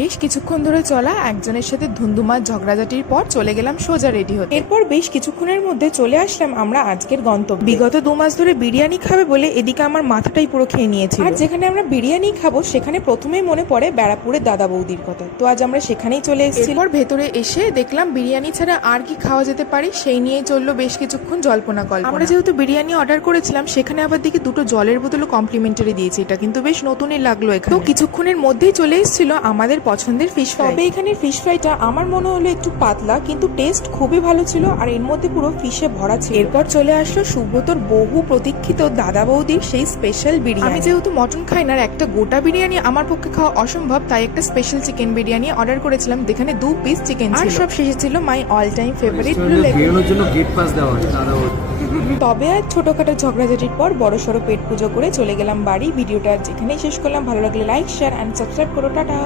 বেশ কিছুক্ষণ ধরে চলা একজনের সাথে ধুন্দুমার ঝগড়াঝাটির পর চলে গেলাম সোজা রেডি হতে। এরপর বেশ কিছুক্ষণের মধ্যে চলে আসলাম আমরা আজকের গন্তব্যে। বিগত 2 মাস ধরে বিরিয়ানি খাবে বলে এদিকে আমার মাথাটাই পুরো খেয়ে নিয়েছে। আর যেখানে আমরা বিরিয়ানি খাবো সেখানে প্রথমেই মনে পড়ে ব্যারাকপুরের দাদা বৌদির কথা। তো আজ আমরা সেখানেই চলে এসেছি। এরপর ভেতরে এসে দেখলাম বিরিয়ানি ছাড়া আর কি খাওয়া যেতে পারে, সেই নিয়ে চললো বেশ কিছুক্ষণ জল্পনা কল্পনা। আমরা যেহেতু বিরিয়ানি অর্ডার করেছিলাম সেখানে আবার দেখি 2টো জলের বোতলও কমপ্লিমেন্টারি দিয়েছে। এটা কিন্তু বেশ নতুনই লাগলো এখানে। তো কিছুক্ষণের মধ্যেই চলে এসেছিল আমাদের পছন্দের ফিশ ফ্রাই। তবে এখানে ফিশ ফ্রাইটা আমার মনে হলো একটু পাতলা, কিন্তু টেস্ট খুবই ভালো ছিল আর এর মধ্যে পুরো ফিশে ভরা ছিল। এরপর চলে আসলো সুব্রতর বহু প্রতীক্ষিত দাদা বৌদির সেই স্পেশাল বিরিয়ানি। আমি যেহেতু মটন খাই না, একটা গোটা বিরিয়ানি আমার পক্ষে খাওয়া অসম্ভব, তাই একটা স্পেশাল চিকেন বিরিয়ানি অর্ডার করেছিলাম যেখানে 2 পিস চিকেন ছিল। আর সব শেষে ছিল my all time favourite blue leg. বেরোনোর জন্য গেট পাস দেওয়া হয় দাদা বৌদি। তবে আর ছোটখাটো ঝগড়াঝাটির পর বড়সড় পেট পুজো করে চলে গেলাম বাড়ি। ভিডিওটা যেখানেই শেষ করলাম। ভালো লাগলে লাইক, শেয়ার এন্ড সাবস্ক্রাইব করো। টাটা।